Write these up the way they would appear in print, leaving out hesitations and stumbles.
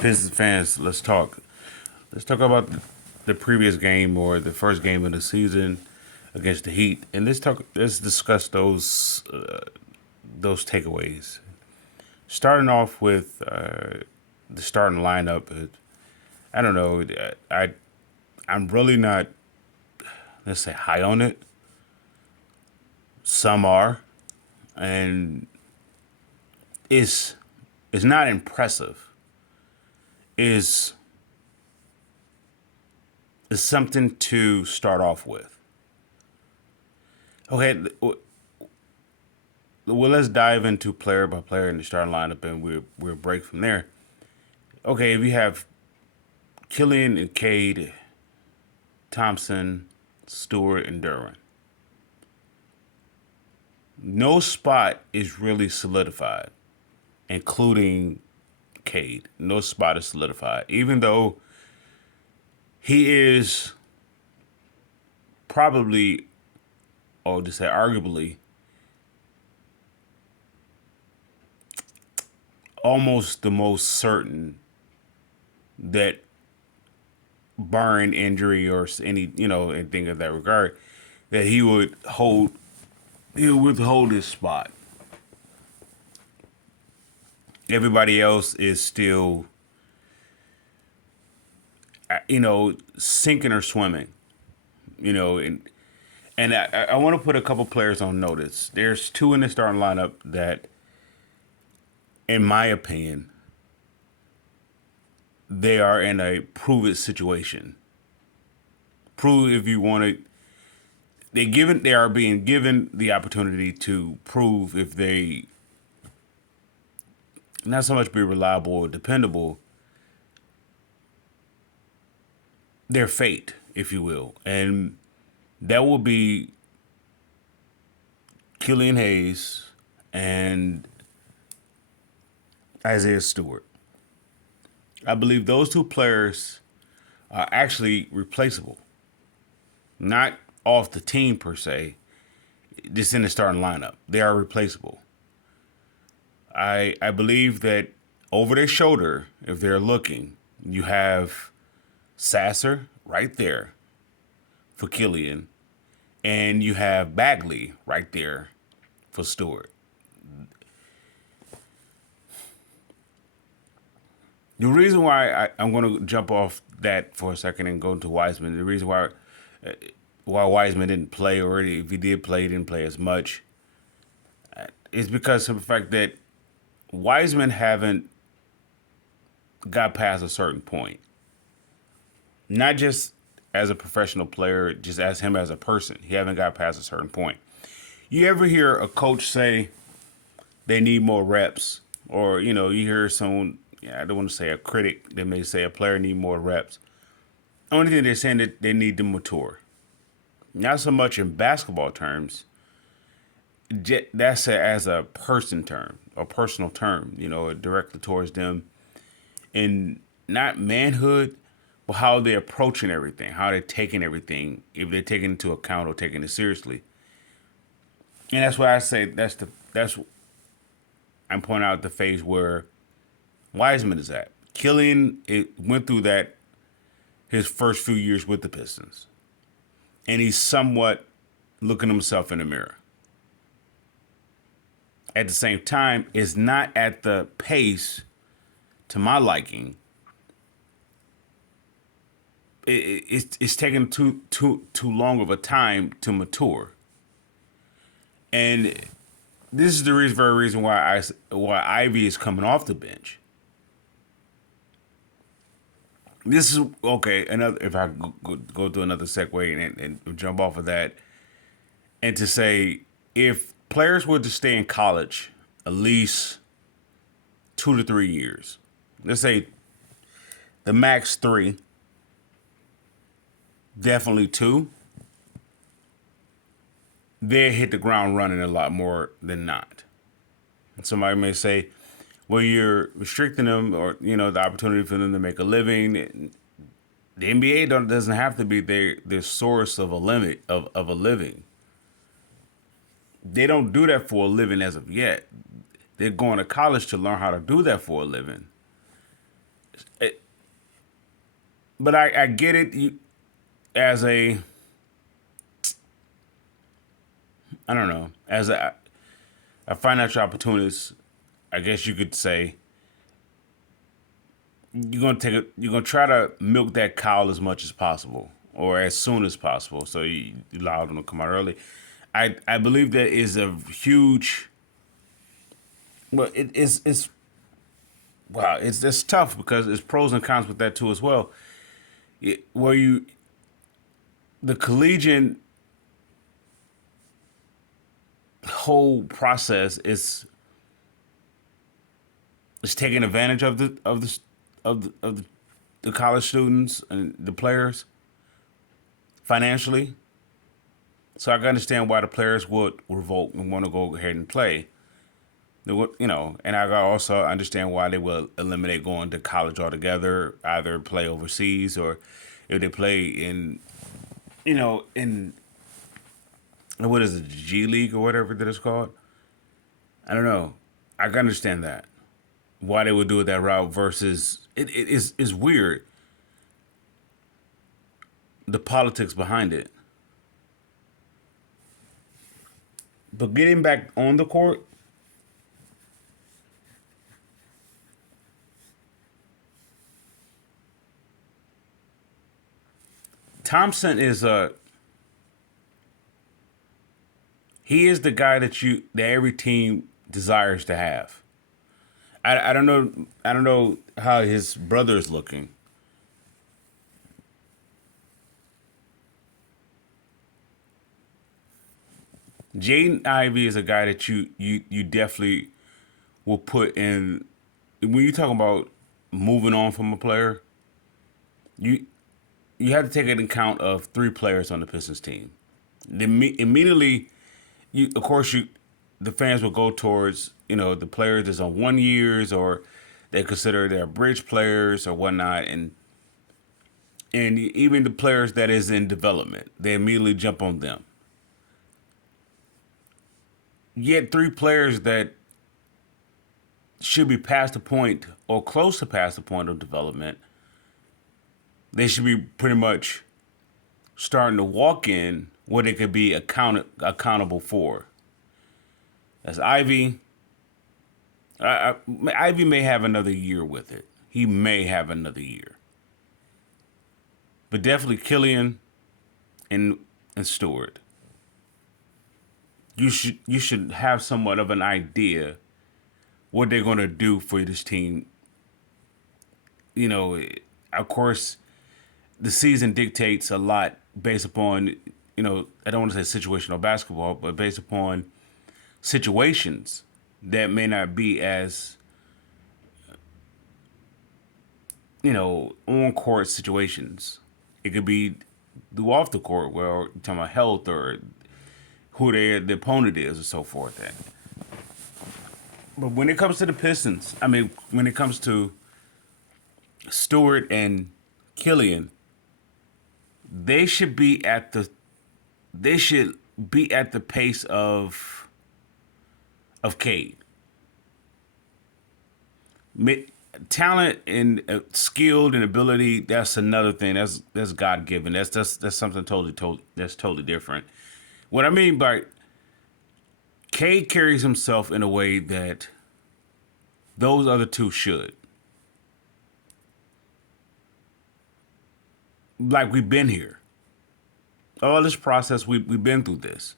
Pistons fans, let's talk. Let's talk about the previous game or the first game of the season against the Heat, and Let's discuss those takeaways. Starting off with the starting lineup. I don't know. I'm really not, let's say, high on it. Some are, and it's it's not impressive. Is is something to start off with. Okay, well, let's dive into player by player in the starting lineup, and we'll break from there. Okay, if you have Killian and Cade, Thompson, Stewart, and Derwin, no spot is really solidified, including Cade. No spot is solidified, even though he is probably, or to say arguably, almost the most certain that barring injury or any anything of that regard, that he would withhold his spot. Everybody else is still sinking or swimming, and I want to put a couple players on notice. There's two in the starting lineup that, in my opinion, they are in a prove it situation. Prove if you want to. They are being given the opportunity to prove if they not so much be reliable or dependable, their fate, if you will, and that will be Killian Hayes and Isaiah Stewart. I believe those two players are actually replaceable, not off the team per se, just in the starting lineup. They are replaceable. I believe that over their shoulder, if they're looking, you have Sasser right there for Killian, and you have Bagley right there for Stewart. The reason why I'm going to jump off that for a second and go into Wiseman, the reason why Wiseman didn't play, or if he did play, he didn't play as much, is because of the fact that Wiseman haven't got past a certain point. Not just as a professional player, just as him as a person. He haven't got past a certain point. You ever hear a coach say they need more reps? Or, you hear someone, I don't want to say a critic, they may say a player need more reps. Only thing they're saying that they need to mature. Not so much in basketball terms. That's as a person term, a personal term, directly towards them. And not manhood, but how they're approaching everything, how they're taking everything, if they're taking it into account or taking it seriously. And that's why I say that's I'm pointing out the phase where Wiseman is at. Killian went through that his first few years with the Pistons. And he's somewhat looking himself in the mirror. At the same time, it's not at the pace to my liking. It's taking too long of a time to mature. And this is the very reason why Ivy is coming off the bench. This is okay. Another, if I go through another segue and jump off of that, and to say, if players were to stay in college at least 2 to 3 years, let's say the max 3, definitely 2, they hit the ground running a lot more than not. And somebody may say, well, you're restricting them, or the opportunity for them to make a living. The NBA doesn't have to be their source of a limit of a living. They don't do that for a living as of yet. They're going to college to learn how to do that for a living. It, but I get it. As a, I don't know, as a financial opportunist, I guess you could say you're gonna try to milk that cow as much as possible or as soon as possible. So you allow them to come out early. I believe that is a huge. Well, it's wow. It's tough because it's pros and cons with that too as well. Where you the collegiate whole process is taking advantage of the college students and the players financially. So I can understand why the players would revolt and want to go ahead and play. They would, and I also understand why they will eliminate going to college altogether, either play overseas or if they play in what is it, G League or whatever that it's called. I don't know. I can understand that why they would do it that route versus it is weird the politics behind it. But getting back on the court, Thompson is he is the guy that every team desires to have. I don't know how his brother is looking. Jaden Ivey is a guy that you definitely will put in when you're talking about moving on from a player. You you have to take into account of three players on the Pistons team. Immediately, you of course you the fans will go towards the players that's on 1 years or they consider they're bridge players or whatnot, and even the players that is in development, they immediately jump on them. Yet three players that should be past the point or close to past the point of development, they should be pretty much starting to walk in what they could be accountable for. That's Ivy. Ivy may have another year with it. He may have another year, but definitely Killian and Stewart. You should have somewhat of an idea what they're going to do for this team. You know, of course, the season dictates a lot based upon I don't want to say situational basketball, but based upon situations that may not be as on court situations. It could be the off the court where you're talking about health or who the opponent is and so forth. But when it comes to the Pistons, I mean, when it comes to Stewart and Killian, they should be at the they should be at the pace of Cade. Talent and skilled and ability, that's another thing. That's God given. That's something that's totally different. What I mean by Cade carries himself in a way that those other two should. Like we've been here. All this process, we've been through this.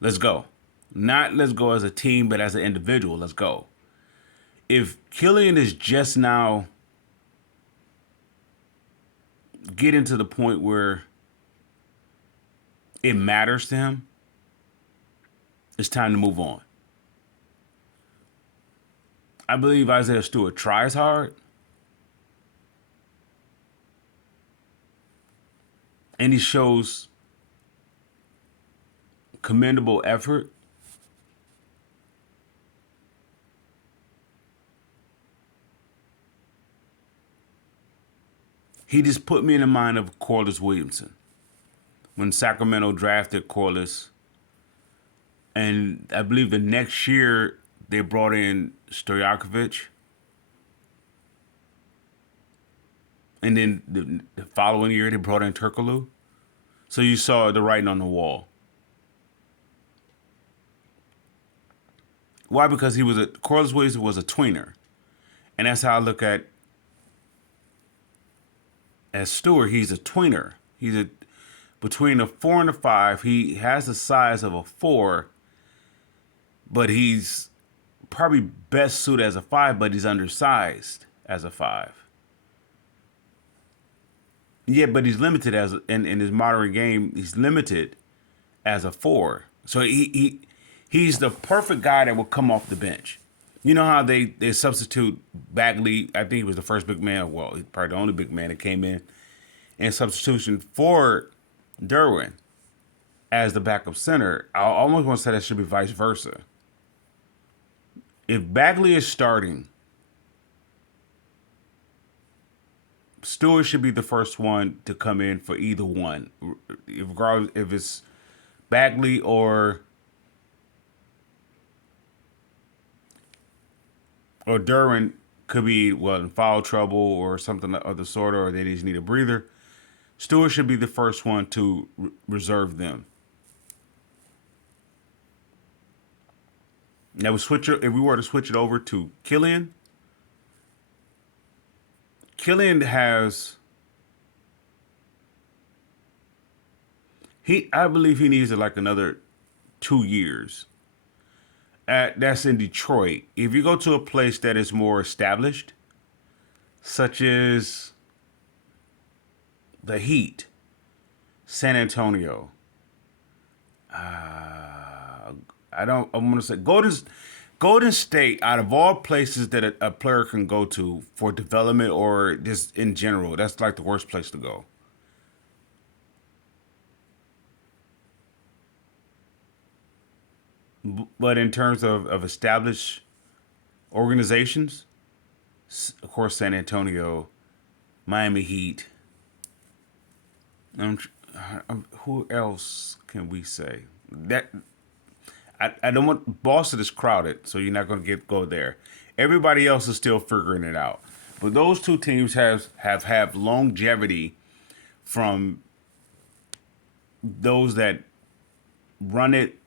Let's go. Not let's go as a team, but as an individual. Let's go. If Killian is just now getting to the point where it matters to him, it's time to move on. I believe Isaiah Stewart tries hard, and he shows commendable effort. He just put me in the mind of Corliss Williamson when Sacramento drafted Corliss, and I believe the next year they brought in Stojakovic. and then the following year they brought in Turkoglu. So you saw the writing on the wall. Why? Because Corliss Williams was a tweener, and that's how I look at as Stewart. He's a tweener. He's a between a 4 and a 5. He has the size of a 4, but he's probably best suited as a 5, but he's undersized as a 5. Yeah, but he's limited in his modern game. He's limited as a 4. So he's the perfect guy that will come off the bench. You know how they substitute Bagley? I think he was the first big man. Well, he's probably the only big man that came in substitution for Derwin as the backup center. I almost want to say that should be vice versa. If Bagley is starting, Stewart should be the first one to come in for either one, regardless if it's Bagley or Derwin could be in foul trouble or something of the sort, or they just need a breather. Stewart should be the first one to reserve them. Now if we were to switch it over to Killian I believe he needs like another 2 years. That's in Detroit. If you go to a place that is more established, such as the Heat, San Antonio, I'm going to say Golden State, out of all places that a player can go to for development or just in general, that's like the worst place to go. But in terms of established organizations, of course, San Antonio, Miami Heat. Who else can we say? That I don't want Boston is crowded, so you're not going to go there. Everybody else is still figuring it out. But those two teams have longevity from those that run it,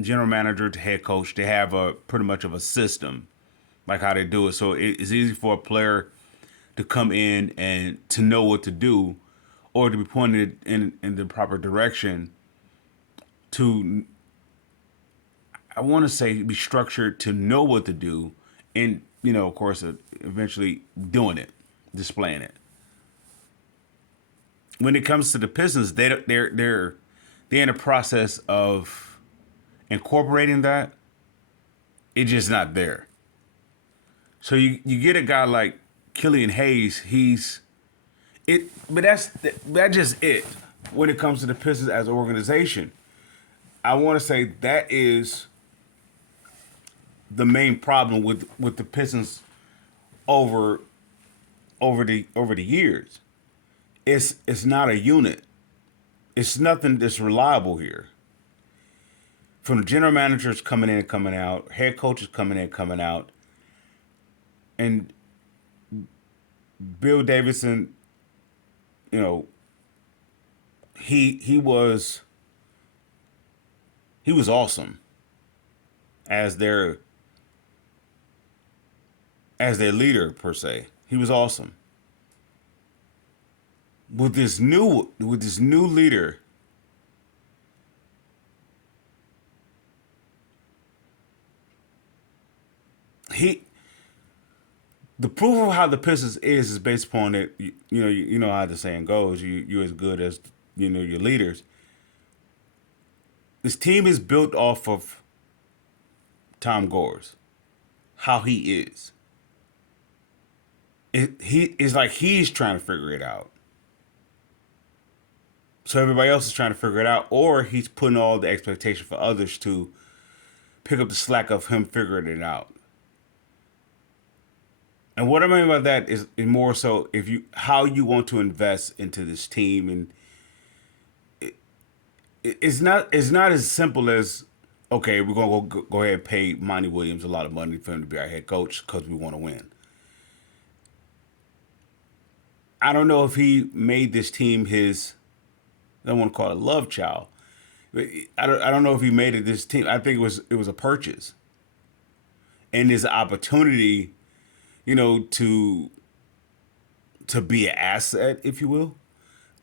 general manager to head coach. They have a pretty much of a system, like how they do it. So it's easy for a player to come in and to know what to do, or to be pointed in the proper direction to, I want to say, be structured to know what to do, and of course, eventually doing it, displaying it. When it comes to the Pistons, they're in a process of incorporating that. It's just not there. So you get a guy like Killian Hayes. But that's just it. When it comes to the Pistons as an organization, I want to say that is the main problem with the Pistons over the years. It's not a unit. It's nothing that's reliable here. From the general managers coming in and coming out, head coaches coming in and coming out, and Bill Davidson, he was awesome as their leader per se. He was awesome. With this new leader, the proof of how the Pistons is based upon it. You know how the saying goes. You're as good as your leaders. This team is built off of Tom Gores, how he is. It's like he's trying to figure it out. So everybody else is trying to figure it out, or he's putting all the expectation for others to pick up the slack of him figuring it out. And what I mean by that is more so how you want to invest into this team, and it's not as simple as, okay, we're gonna go ahead and pay Monty Williams a lot of money for him to be our head coach because we want to win. I don't know if he made this team his. I don't want to call it love child. I don't know if he made it this team. I think it was a purchase and his opportunity, to be an asset, if you will.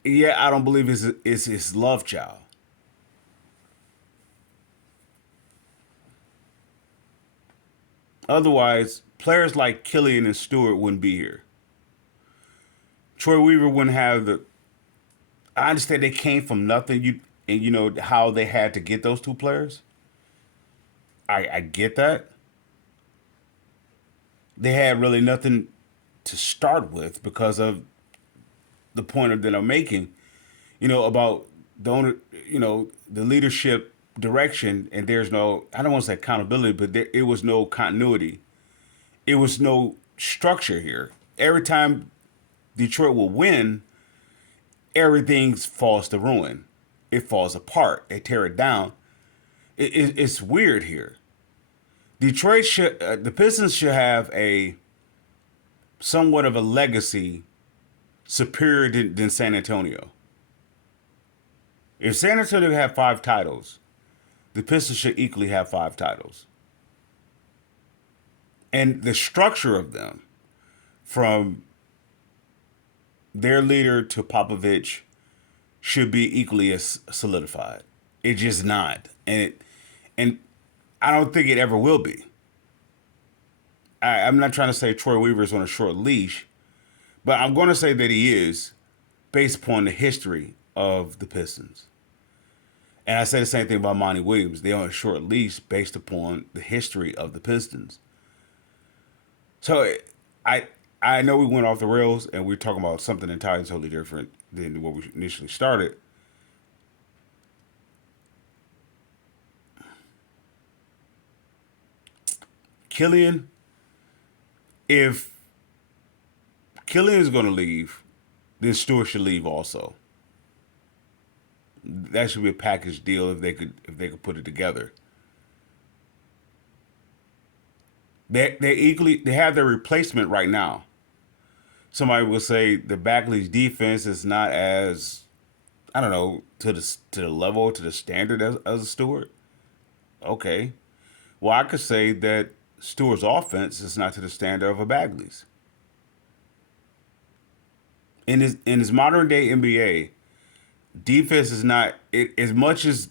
Yeah, I don't believe it's his love child. Otherwise, players like Killian and Stewart wouldn't be here. Troy Weaver wouldn't have the. I understand they came from nothing. And you know how they had to get those two players. I get that. They had really nothing to start with because of the point that I'm making. About the owner, the leadership direction, and there's no. I don't want to say accountability, but it was no continuity. It was no structure here. Every time Detroit will win, everything falls to ruin. It falls apart. They tear it down. It's weird here. The Pistons should have a somewhat of a legacy superior than San Antonio. If San Antonio had 5 titles, the Pistons should equally have 5 titles. And the structure of them, from their leader to Popovich, should be equally as solidified. It's just not, and I don't think it ever will be. I'm not trying to say Troy Weaver's on a short leash, but I'm going to say that he is, based upon the history of the Pistons. And I say the same thing about Monty Williams. They're on a short leash based upon the history of the Pistons. So I I know we went off the rails and we're talking about something entirely totally different than what we initially started. Killian, if Killian is going to leave, then Stewart should leave also. That should be a package deal if they could put it together. They have their replacement right now. Somebody will say the Bagley's defense is not as, I don't know, to the level, to the standard as a Stewart. Okay, well I could say that Stewart's offense is not to the standard of a Bagley's. In his modern day NBA, defense is not as much as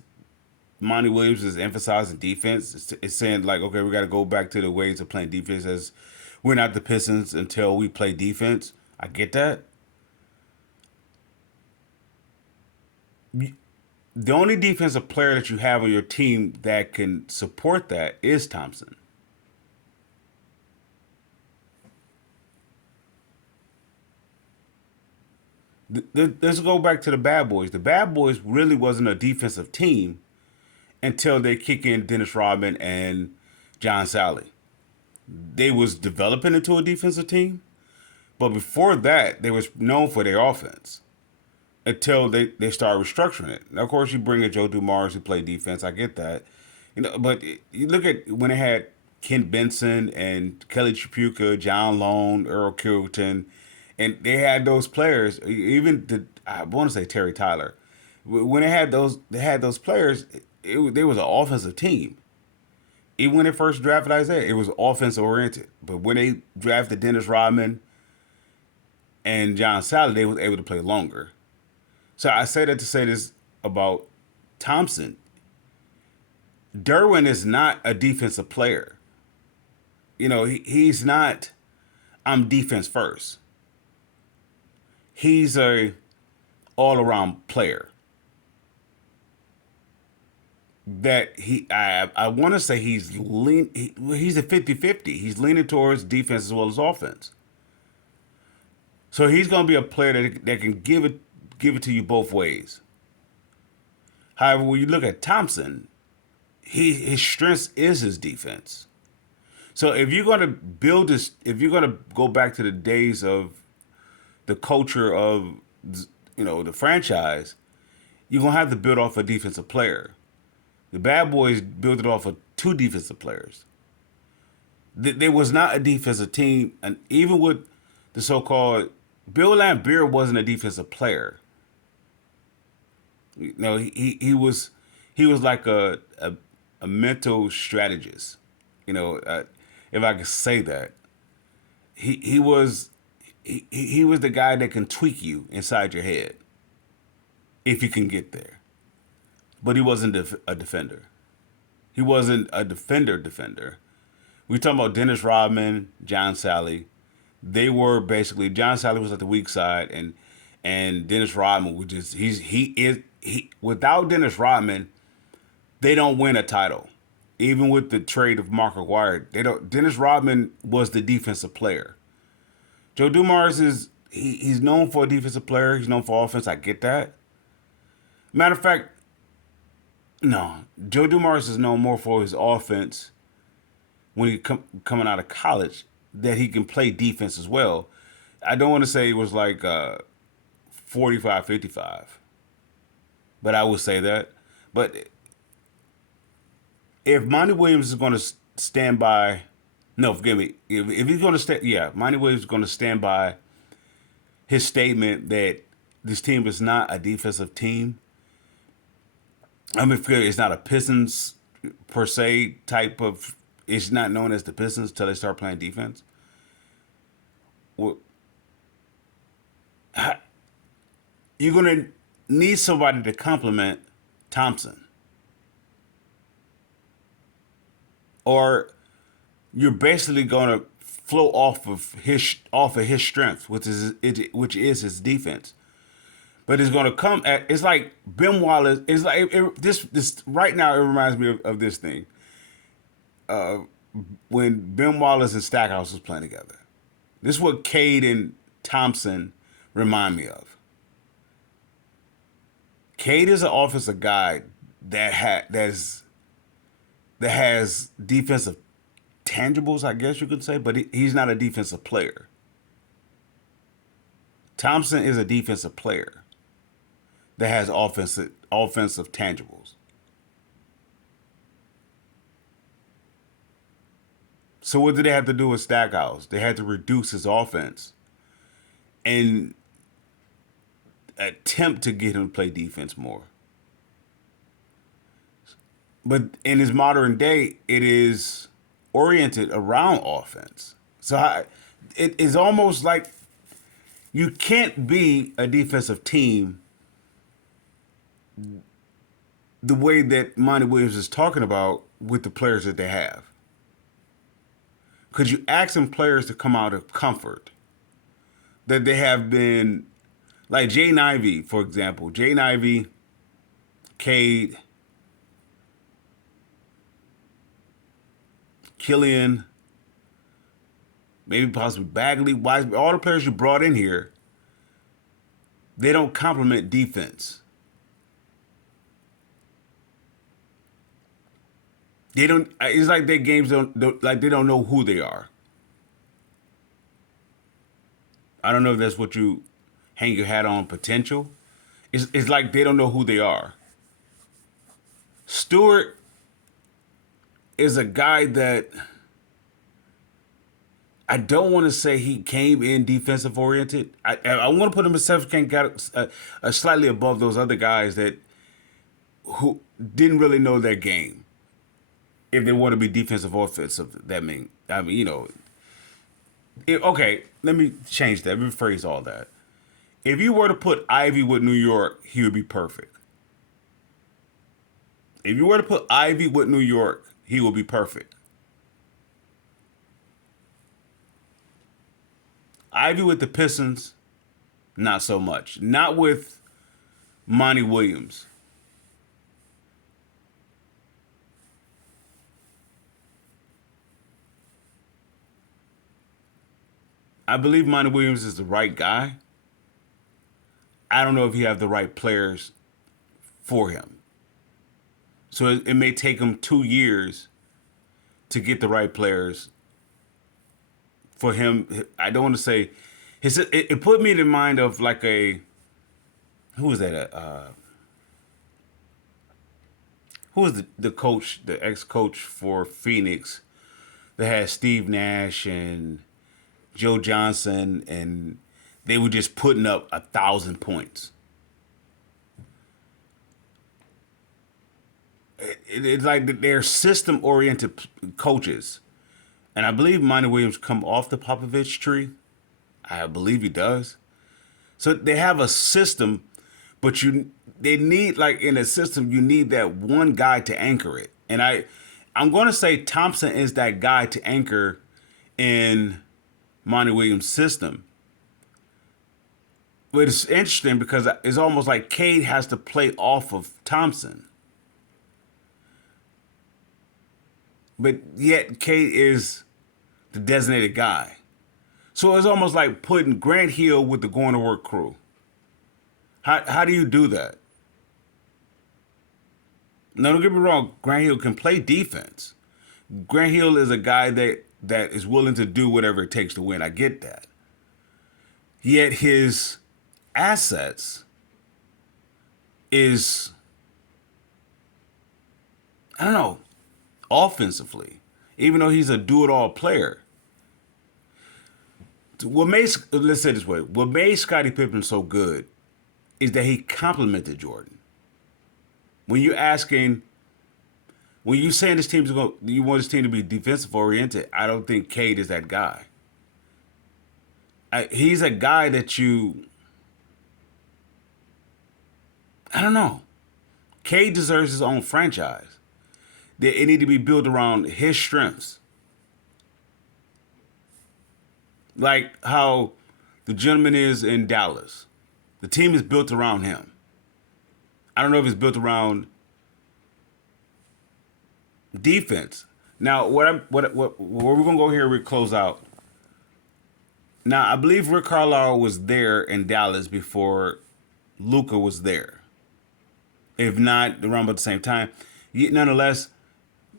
Monty Williams is emphasizing defense. It's saying like, okay, we got to go back to the ways of playing defense. As we're not the Pistons until we play defense. I get that. The only defensive player that you have on your team that can support that is Thompson. Let's go back to the Bad Boys. The Bad Boys really wasn't a defensive team until they kick in Dennis Rodman and John Sally. They was developing into a defensive team, but before that, they was known for their offense until they started restructuring it. Now, of course, you bring in Joe Dumars who played defense. I get that, but you look at when they had Ken Benson and Kelly Tripucka, John Lone, Earl Cureton, and they had those players. Even I want to say Terry Tyler. When they had those players. They was an offensive team. Even when they first drafted Isaiah, it was offense oriented. But when they drafted Dennis Rodman and John Sally, they was able to play longer. So I say that to say this about Thompson. Derwin is not a defensive player. He's not. I'm defense first. He's a all around player. That I want to say he's a 50-50. He's leaning towards defense as well as offense. So he's going to be a player that can give it to you both ways. However, when you look at Thompson, his strength is his defense. So if you're going to build this, if you're going to go back to the days of the culture of the franchise, you're going to have to build off a defensive player. The Bad Boys built it off of 2 defensive players. There was not a defensive team, and even with the so-called Bill Laimbeer wasn't a defensive player. No, he was like a mental strategist. If I could say that, he was he was the guy that can tweak you inside your head if you can get there. But he wasn't a defender. He wasn't a defender. We talking about Dennis Rodman, John Sally. They were basically John Sally was at the weak side, and Dennis Rodman was just he without Dennis Rodman, they don't win a title. Even with the trade of Mark Aguirre, they don't. Dennis Rodman was the defensive player. Joe Dumars he's known for a defensive player. He's known for offense. I get that. Matter of fact, no, Joe Dumars is known more for his offense when coming out of college that he can play defense as well. I don't want to say it was like 45-55, but I would say that. But if Monty Williams is going to stand by, no, forgive me. If he's going to stand, yeah, Monty Williams is going to stand by his statement that this team is not a defensive team. I mean, it's not a Pistons per se type of. It's not known as the Pistons till they start playing defense. Well, you're gonna need somebody to complement Thompson, or you're basically gonna flow off of his strength, which is his defense. But it's gonna come at. It's like Ben Wallace. It's like this right now. It reminds me of this thing. When Ben Wallace and Stackhouse was playing together. This is what Cade and Thompson remind me of. Cade is an offensive guy that has defensive tangibles, I guess you could say, but he's not a defensive player. Thompson is a defensive player that has offensive tangibles. So what did they have to do with Stackhouse? They had to reduce his offense and attempt to get him to play defense more. But in his modern day, it is oriented around offense. So it is almost like you can't be a defensive team the way that Monty Williams is talking about with the players that they have. Because you asking players to come out of comfort that they have been, like Jaden Ivey, for example. Jaden Ivey, Cade, Killian, maybe possibly Bagley, Wiseman, all the players you brought in here, they don't complement defense. They don't. It's like their games don't like they don't know who they are. I don't know if that's what you hang your hat on. Potential. It's like they don't know who they are. Stewart is a guy that I don't want to say he came in defensive oriented. I want to put him in got slightly above those other guys that who didn't really know their game. If they want to be defensive, offensive, I mean, okay, let me change that. Let me rephrase all that. If you were to put Ivy with New York, he would be perfect. If you were to put Ivy with New York, he would be perfect. Ivy with the Pistons, not so much. Not with Monty Williams. I believe Monty Williams is the right guy. I don't know if he have the right players for him. So it may take him 2 years to get the right players for him. I don't want to say it put me in mind of like who was that? Who was the coach, the ex-coach for Phoenix that had Steve Nash and Joe Johnson, and they were just putting up 1,000 points. It's like they're system-oriented coaches, and I believe Monty Williams come off the Popovich tree. I believe he does. So they have a system, but they need, like, in a system you need that one guy to anchor it. And I'm going to say Thompson is that guy to anchor in Monty Williams' system. But it's interesting because it's almost like Cade has to play off of Thompson. But yet Cade is the designated guy. So it's almost like putting Grant Hill with the going to work crew. How do you do that? Now, don't get me wrong, Grant Hill can play defense. Grant Hill is a guy that is willing to do whatever it takes to win. I get that. Yet his assets is, I don't know, offensively, even though he's a do-it-all player. Let's say it this way, what made Scottie Pippen so good is that he complimented Jordan. When you're saying this team's going, you want this team to be defensive oriented, I don't think Cade is that guy. He's a guy that I don't know. Cade deserves his own franchise. It need to be built around his strengths. Like how the gentleman is in Dallas. The team is built around him. I don't know if it's built around defense. Now, where we're gonna go here, we close out. Now, I believe Rick Carlisle was there in Dallas before Luka was there. If not, around about the same time. Nonetheless,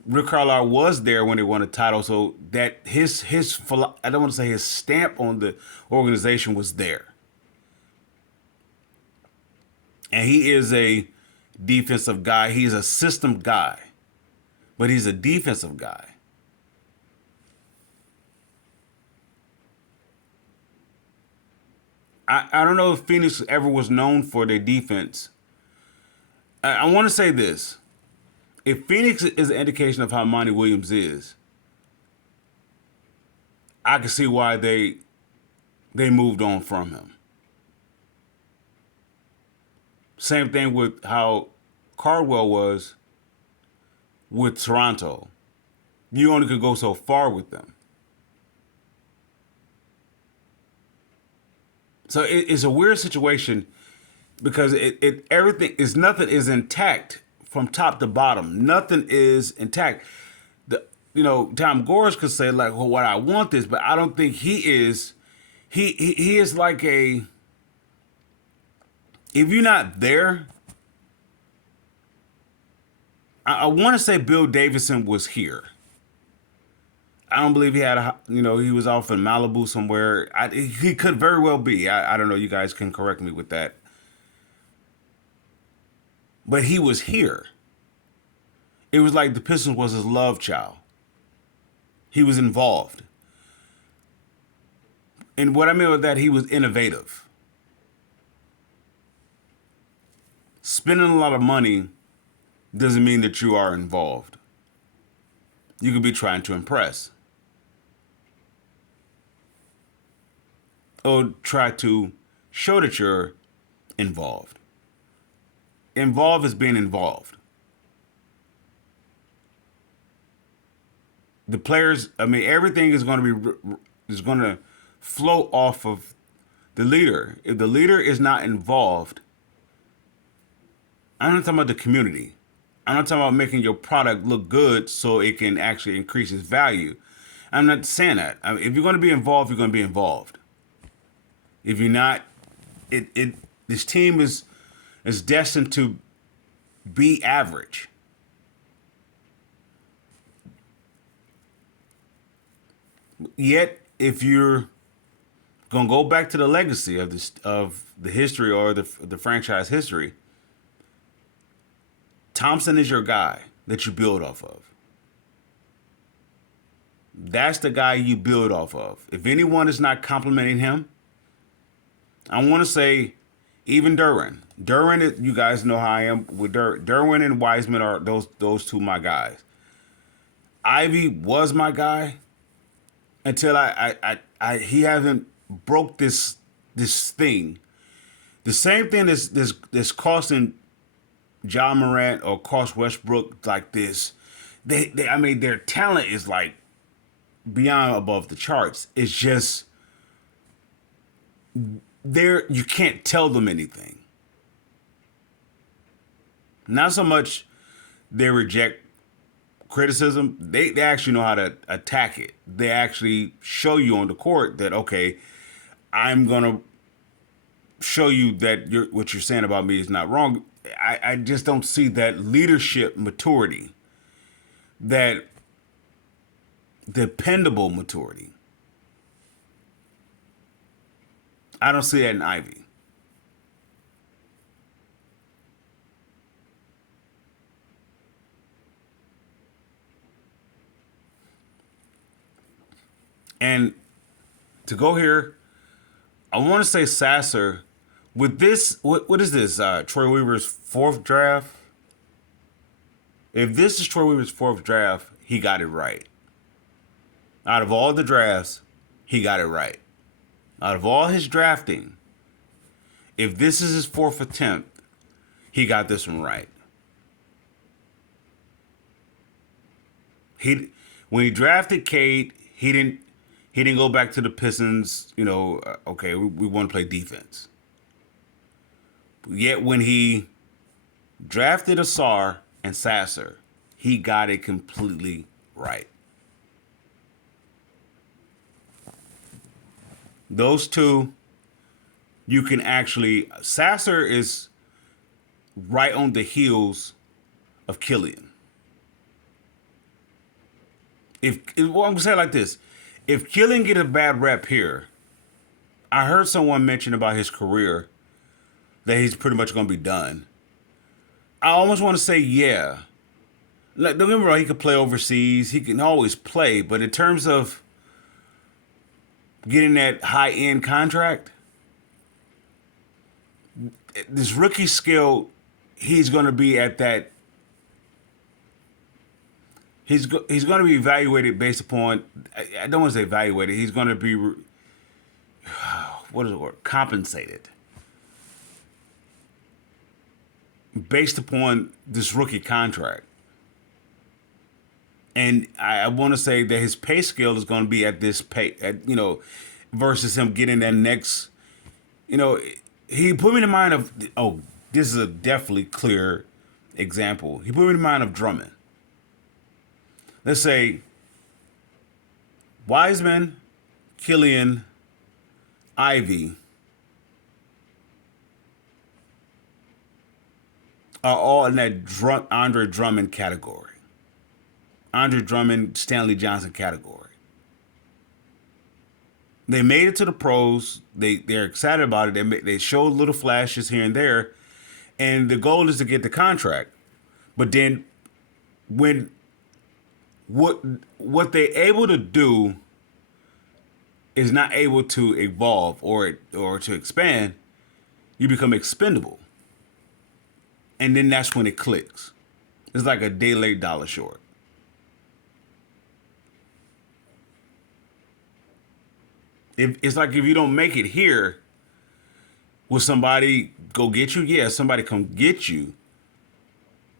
Rick Carlisle was there when they won the title, so that his I don't want to say his stamp on the organization was there. And he is a defensive guy. He's a system guy, but he's a defensive guy. I don't know if Phoenix ever was known for their defense. I want to say this. If Phoenix is an indication of how Monty Williams is, I can see why they moved on from him. Same thing with how Cardwell was with Toronto. You only could go so far with them. So it's a weird situation because nothing is intact from top to bottom. Nothing is intact. Tom Gores could say, like, well, what I want this, but I don't think he is. He is like a. If you're not there, I want to say Bill Davidson was here. I don't believe he had he was off in Malibu somewhere. He could very well be. I don't know. You guys can correct me with that. But he was here. It was like the Pistons was his love child. He was involved. And what I mean by that, he was innovative. Spending a lot of money doesn't mean that you are involved. You could be trying to impress. Or try to show that you're involved. Involved is being involved. The players, everything is going to flow off of the leader. If the leader is not involved, I'm not talking about the community. I'm not talking about making your product look good so it can actually increase its value. I'm not saying that. If you're going to be involved, you're going to be involved. If you're not, this team is destined to be average. Yet, if you're gonna go back to the legacy of the history or the franchise history, Thompson is your guy that you build off of. That's the guy you build off of. If anyone is not complimenting him, I want to say even Derwin. Derwin, you guys know how I am with Derwin and Wiseman are those two my guys. Ivy was my guy until he hasn't broke this thing. The same thing this costing John Morant or cost Westbrook like this. They I mean their talent is like beyond above the charts. It's just there you can't tell them anything. Not so much they reject criticism. They actually know how to attack it. They actually show you on the court that okay, I'm gonna show you that what you're saying about me is not wrong. I just don't see that leadership maturity, that dependable maturity. I don't see that in Ivy. And to go here, I want to say Sasser with this. What is this? Troy Weaver's fourth draft. If this is Troy Weaver's fourth draft, he got it right. Out of all the drafts, he got it right. Out of all his drafting, if this is his fourth attempt, he got this one right. He when he drafted Cade, he didn't go back to the Pistons. Okay, we want to play defense. Yet when he drafted Asar and Sasser, he got it completely right. Those two, you can actually. Sasser is right on the heels of Killian. Well, I'm gonna say it like this: if Killian get a bad rep here, I heard someone mention about his career that he's pretty much gonna be done. I almost want to say yeah. Like, don't get me wrong, he could play overseas. He can always play, but in terms of getting that high end contract, this rookie skill, he's going to be at that. He's going to be evaluated based upon. I don't want to say evaluated. He's going to be what is the word? Compensated based upon this rookie contract. And I want to say that his pay scale is going to be at this pay, versus him getting that next. You know, he put me in mind of. Oh, this is a definitely clear example. He put me in mind of Drummond. Let's say Wiseman, Killian, Ivy are all in that Andre Drummond category. Andre Drummond, Stanley Johnson category. They made it to the pros. They're excited about it. They showed little flashes here and there, and the goal is to get the contract. But then, when what they're able to do is not able to evolve or to expand, you become expendable, and then that's when it clicks. It's like a day late, dollar short. It's like if you don't make it here, will somebody go get you? Yeah, somebody come get you.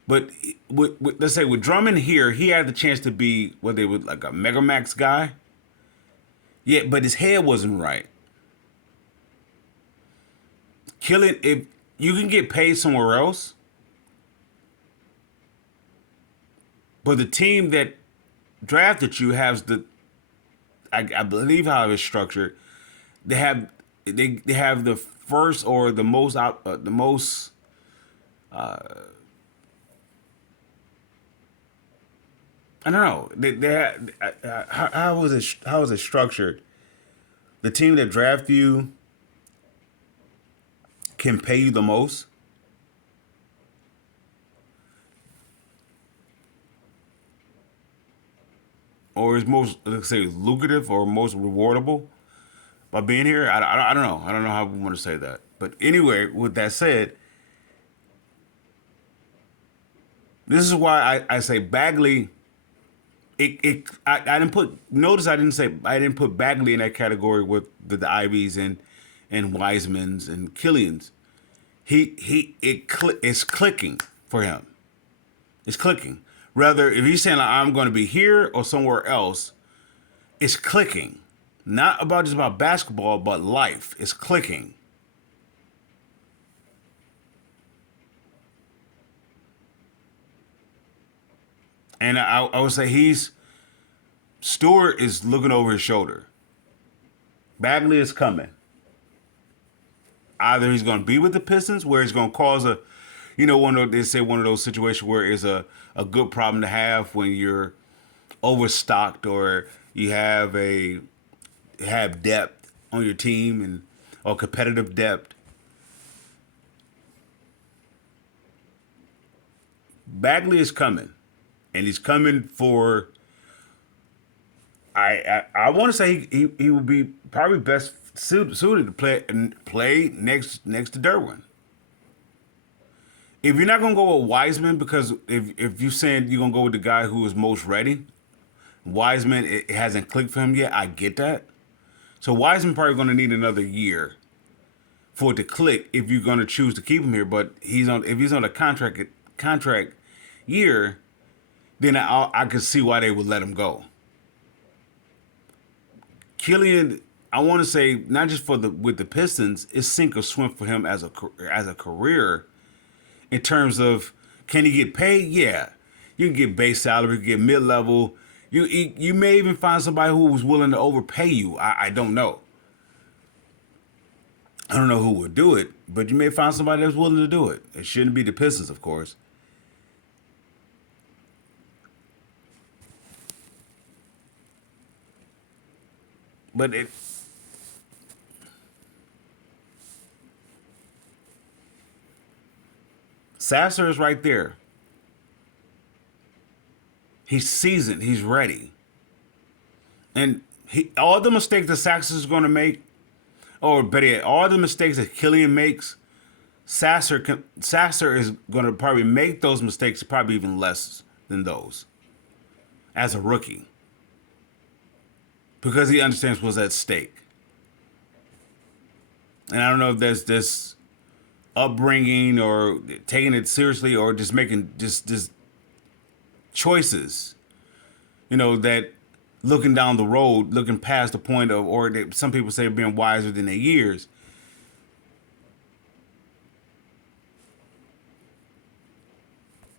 But let's say with Drummond here, he had the chance to be what they would like a Mega Max guy. Yeah, but his head wasn't right. Kill it if you can get paid somewhere else, but the team that drafted you has I believe how it's structured. They have they have the first or the most I don't know. How is it structured? The team that draft you can pay you the most. Or is most, let's say, lucrative or most rewardable. by being here. I don't know. I don't know how we want to say that. But anyway, with that said, this is why I say Bagley. I didn't put notice I didn't put Bagley in that category with the Ivies and Wisemans and Killians. It's clicking for him. It's clicking. Rather, if he's saying like, I'm going to be here or somewhere else, it's clicking. Not about just about basketball, but life. It's clicking. And I would say Stewart is looking over his shoulder. Bagley is coming. Either he's going to be with the Pistons, where he's going to cause they say one of those situations where it's a good problem to have when you're overstocked or you have depth on your team or competitive depth. Bagley is coming, and he's coming for. I want to say he would be probably best suited to play next to Derwin. If you're not gonna go with Wiseman, because if you're saying you're gonna go with the guy who is most ready, Wiseman it hasn't clicked for him yet. I get that. So Wiseman probably gonna need another year for it to click if you're gonna choose to keep him here. But if he's on a contract year, then I could see why they would let him go. Killian, I want to say not just with the Pistons, it's sink or swim for him as a career. In terms of can he get paid? Yeah, you can get base salary, you can get mid level. You may even find somebody who was willing to overpay you. I don't know. I don't know who would do it, but you may find somebody that's willing to do it. It shouldn't be the Pistons, of course. But Sasser is right there. He's seasoned. He's ready. And all the mistakes that Sasser is going to make, or better yet, all the mistakes that Killian makes, Sasser is going to probably make those mistakes probably even less than those as a rookie. Because he understands what's at stake. And I don't know if there's this upbringing or taking it seriously or just making just choices, that looking down the road, looking past the point of, or some people say being wiser than their years,